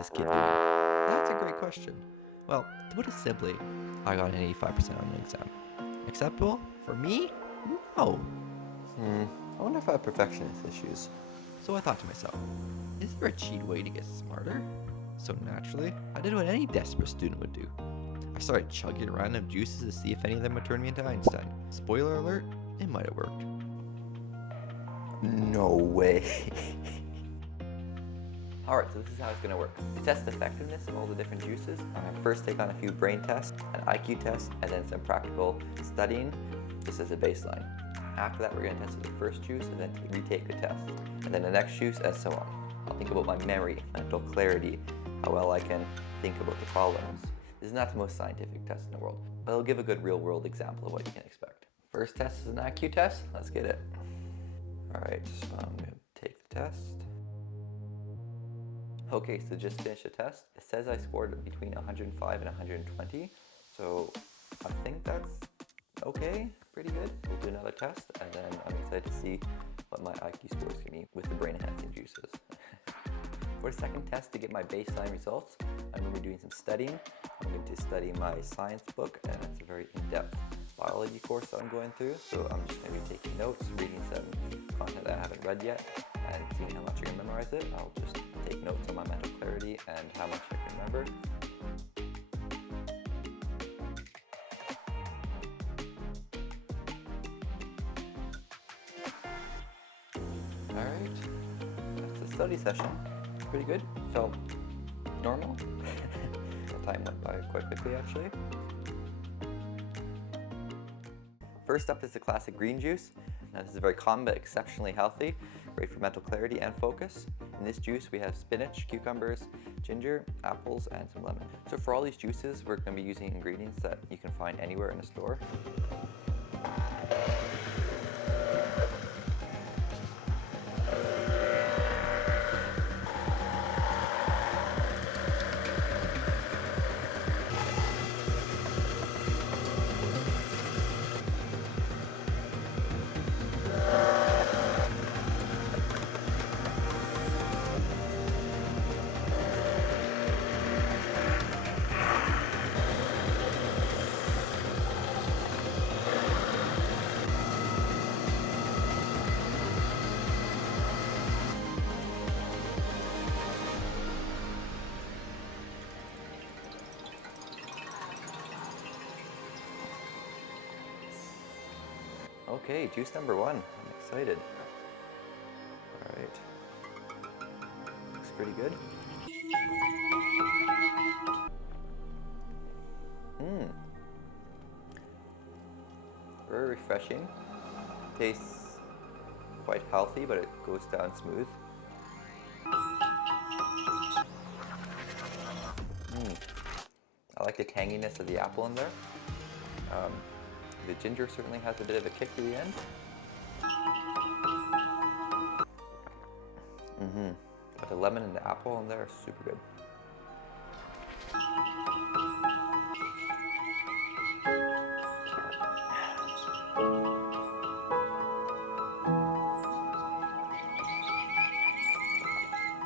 this kid doing? That's a great question. Well, to put it simply, I got an 85% on an exam. Acceptable? For me? No. I wonder if I have perfectionist issues. So I thought to myself, is there a cheat way to get smarter? So naturally, I did what any desperate student would do. I started chugging random juices to see if any of them would turn me into Einstein. Spoiler alert, it might have worked. No way. Alright, so this is how it's going to work. To test the effectiveness of all the different juices, I'm going to first take on a few brain tests, an IQ test, and then some practical studying, just as a baseline. After that, we're going to test the first juice and then retake the test. And then the next juice, and so on. I'll think about my memory, mental clarity, how well I can think about the problems. This is not the most scientific test in the world, but it'll give a good real-world example of what you can expect. First test is an IQ test. Let's get it. Alright, so I'm going to take the test. Okay, so just finished the test. It says I scored between 105 and 120, so I think that's okay, pretty good. We'll do another test, and then I'm excited to see what my IQ scores can be with the brain-enhancing juices. For the second test, to get my baseline results, I'm going to be doing some studying. I'm going to study my science book, and it's a very in-depth biology course that I'm going through, so I'm just going to be taking notes, reading some content that I haven't read yet, and seeing how much I can memorize it. I'll just take notes on my mental clarity and how much I can remember. Alright, that's the study session. Pretty good, felt normal. The time went by quite quickly actually. First up is the classic green juice. Now this is very common but exceptionally healthy, great for mental clarity and focus. In this juice we have spinach, cucumbers, ginger, apples, and some lemon. So for all these juices we're going to be using ingredients that you can find anywhere in a store. Okay, juice number one. I'm excited. Alright. Looks pretty good. Very refreshing. Tastes quite healthy, but it goes down smooth. I like the tanginess of the apple in there. The ginger certainly has a bit of a kick to the end. But the lemon and the apple in there are super good.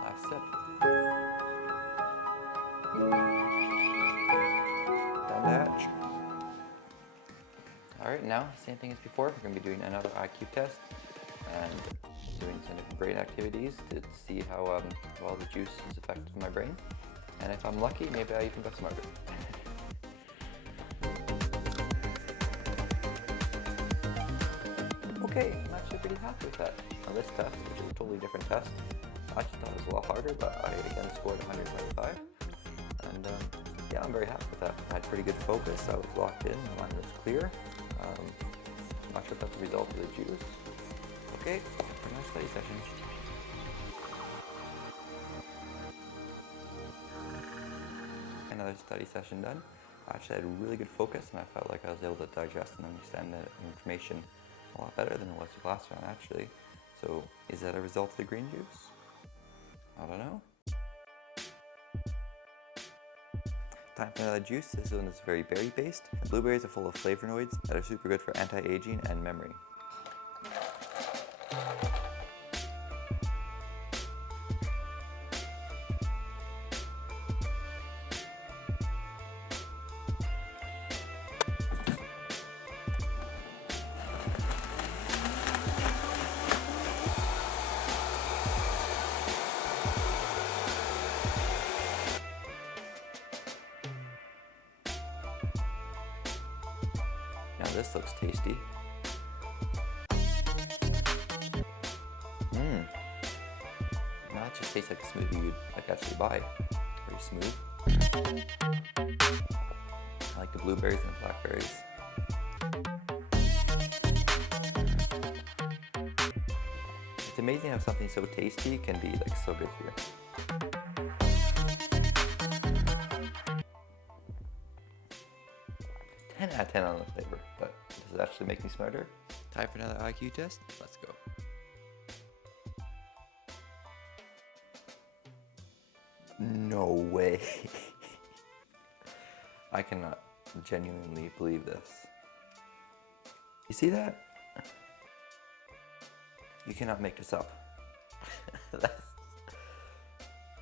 Last sip. Done the hatch. Alright, now, same thing as before, we're going to be doing another IQ test and doing some different brain activities to see how well the juice is affected my brain. And if I'm lucky, maybe I even got smarter. Okay, I'm actually pretty happy with that. On this test, which is a totally different test, I actually thought it was a lot harder, but I again scored 125. And yeah, I'm very happy with that. I had pretty good focus, I was locked in, my mind was clear. I'm not sure if that's the result of the juice. Okay, nice study session. Another study session done. I actually had really good focus and I felt like I was able to digest and understand the information a lot better than it was the last round actually. So is that a result of the green juice? I don't know. Time for another juice. This one is very berry based. Blueberries are full of flavonoids that are super good for anti-aging and memory. this looks tasty. Now it just tastes like a smoothie you'd like actually buy. Very smooth. I like the blueberries and the blackberries. It's amazing how something so tasty can be like so good for you. 10 out of 10 on the flavor, but does it actually make me smarter? Time for another IQ test? Let's go. No way. I cannot genuinely believe this. You see that? You cannot make this up.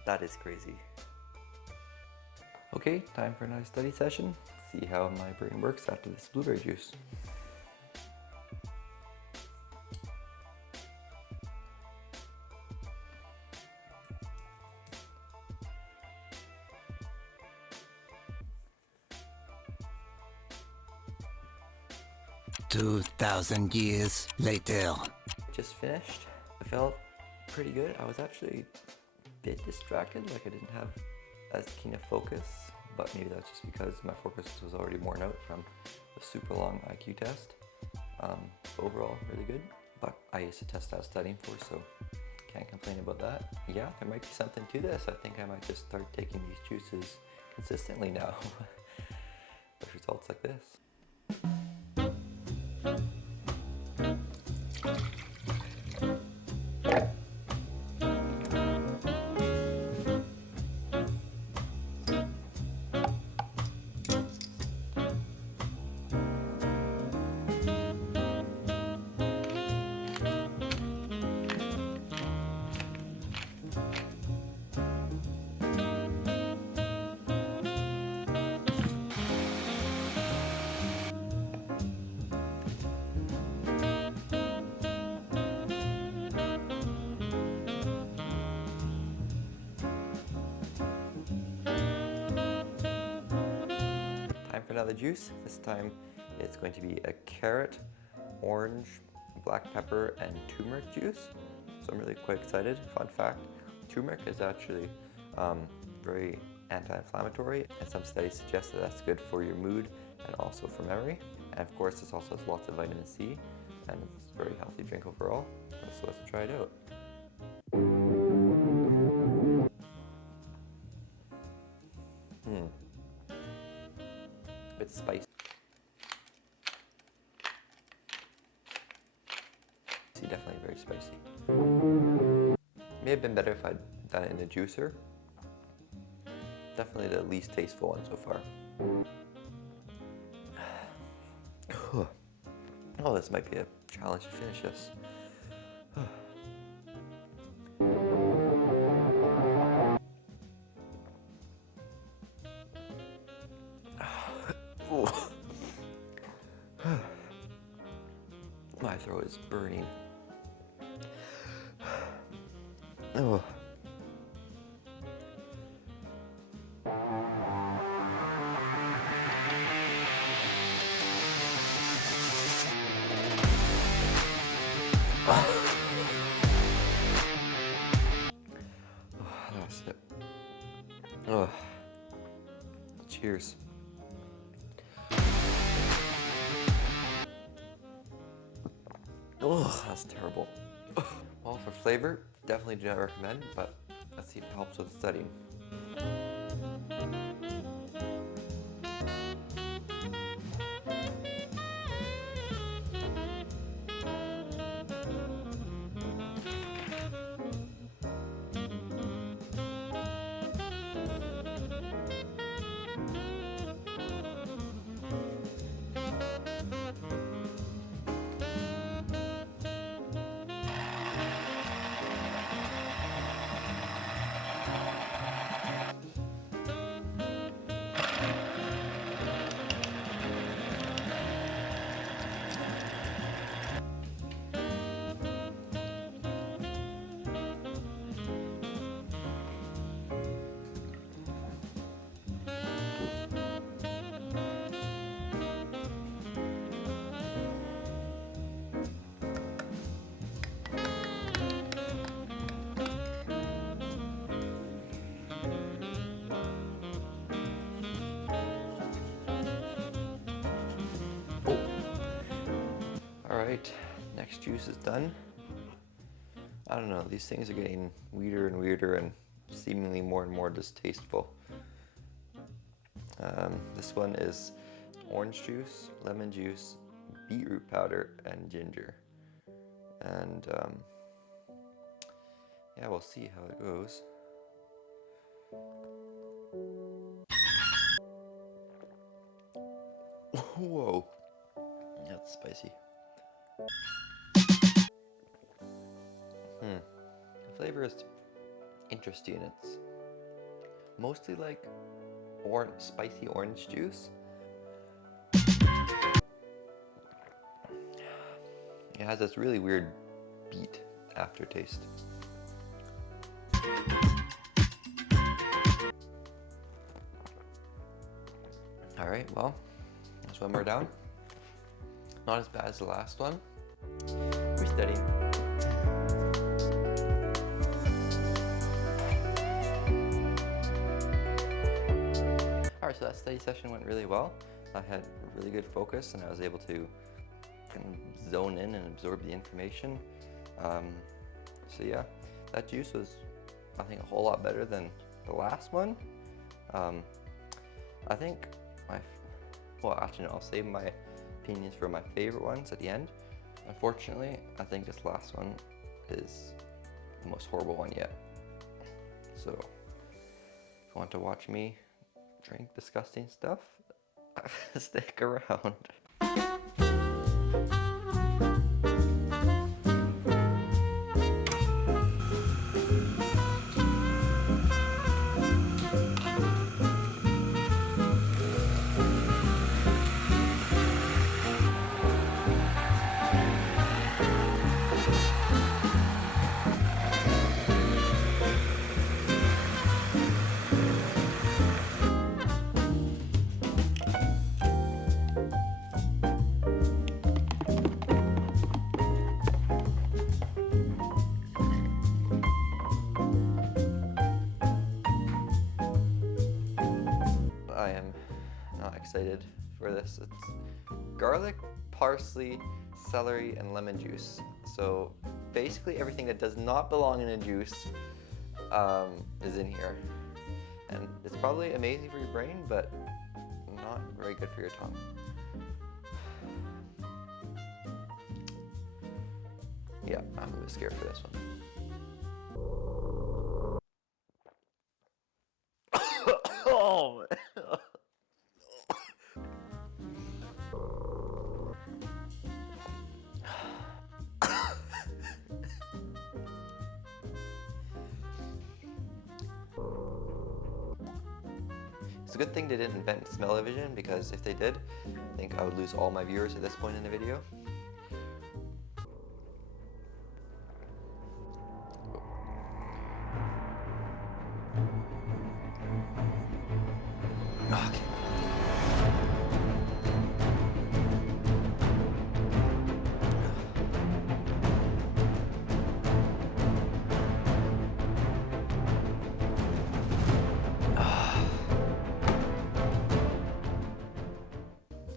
That is crazy. Okay, time for another study session. See how my brain works after this blueberry juice. "2,000 years later." Just finished. I felt pretty good. I was actually a bit distracted, like I didn't have as keen a focus, but maybe that's just because my focus was already worn out from a super long IQ test. Overall, really good, but I used to test I was studying for, so can't complain about that. Yeah, there might be something to this. I think I might just start taking these juices consistently now with results like this. Another juice. This time it's going to be a carrot, orange, black pepper, and turmeric juice. So I'm really quite excited. Fun fact, turmeric is actually very anti-inflammatory, and some studies suggest that that's good for your mood and also for memory. And of course, this also has lots of vitamin C, and it's a very healthy drink overall. So let's try it out. It's spicy. Definitely very spicy. May have been better if I'd done it in a juicer. Definitely the least tasteful one so far. Oh, this might be a challenge to finish this. My throat is burning. Oh. That's it. Oh. Cheers. Oh, that's terrible. Well, for flavor, definitely do not recommend, but let's see if it helps with studying. next juice is done. I don't know, these things are getting weirder and weirder and seemingly more and more distasteful. This one is orange juice, lemon juice, beetroot powder, and ginger. And yeah, we'll see how it goes. Whoa, that's spicy. The flavor is interesting. It's mostly like spicy orange juice. It has this really weird beet aftertaste. Alright, well, that's one more down. Not as bad as the last one. We're studying. Alright, so that study session went really well. I had really good focus and I was able to kind of zone in and absorb the information. So yeah, that juice was, I think, a whole lot better than the last one. I think well, actually no, I'll save my opinions for my favorite ones at the end. Unfortunately, I think this last one is the most horrible one yet. So if you want to watch me drink disgusting stuff, stick around. I am not excited for this. It's garlic, parsley, celery, and lemon juice. So basically everything that does not belong in a juice is in here. And it's probably amazing for your brain, but not very good for your tongue. Yeah, I'm a bit scared for this one. Oh! It's a good thing they didn't invent smell-o-vision, because if they did, I think I would lose all my viewers at this point in the video. Okay.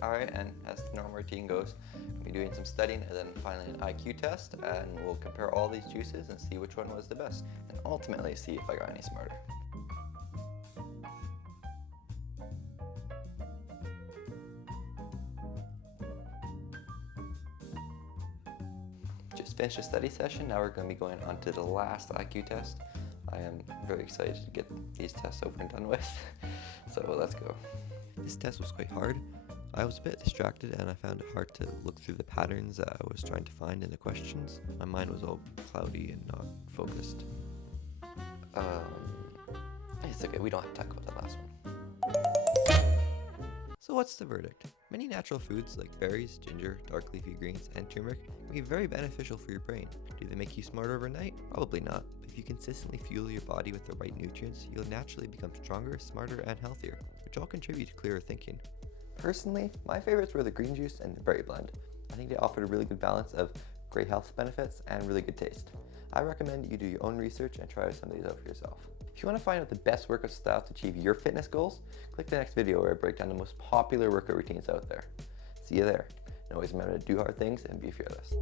Alright, and as the normal routine goes, we'll be doing some studying and then finally an IQ test, and we'll compare all these juices and see which one was the best, and ultimately see if I got any smarter. Just finished a study session, now we're going to be going on to the last IQ test. I am very excited to get these tests over and done with, so let's go. This test was quite hard. I was a bit distracted and I found it hard to look through the patterns that I was trying to find in the questions. My mind was all cloudy and not focused. It's okay, we don't have to talk about that last one. So what's the verdict? Many natural foods like berries, ginger, dark leafy greens, and turmeric can be very beneficial for your brain. Do they make you smarter overnight? Probably not, but if you consistently fuel your body with the right nutrients, you'll naturally become stronger, smarter, and healthier, which all contribute to clearer thinking. Personally, my favorites were the green juice and the berry blend. I think they offered a really good balance of great health benefits and really good taste. I recommend you do your own research and try some of these out for yourself. If you want to find out the best workout style to achieve your fitness goals, click the next video where I break down the most popular workout routines out there. See you there. always remember to do hard things and be fearless.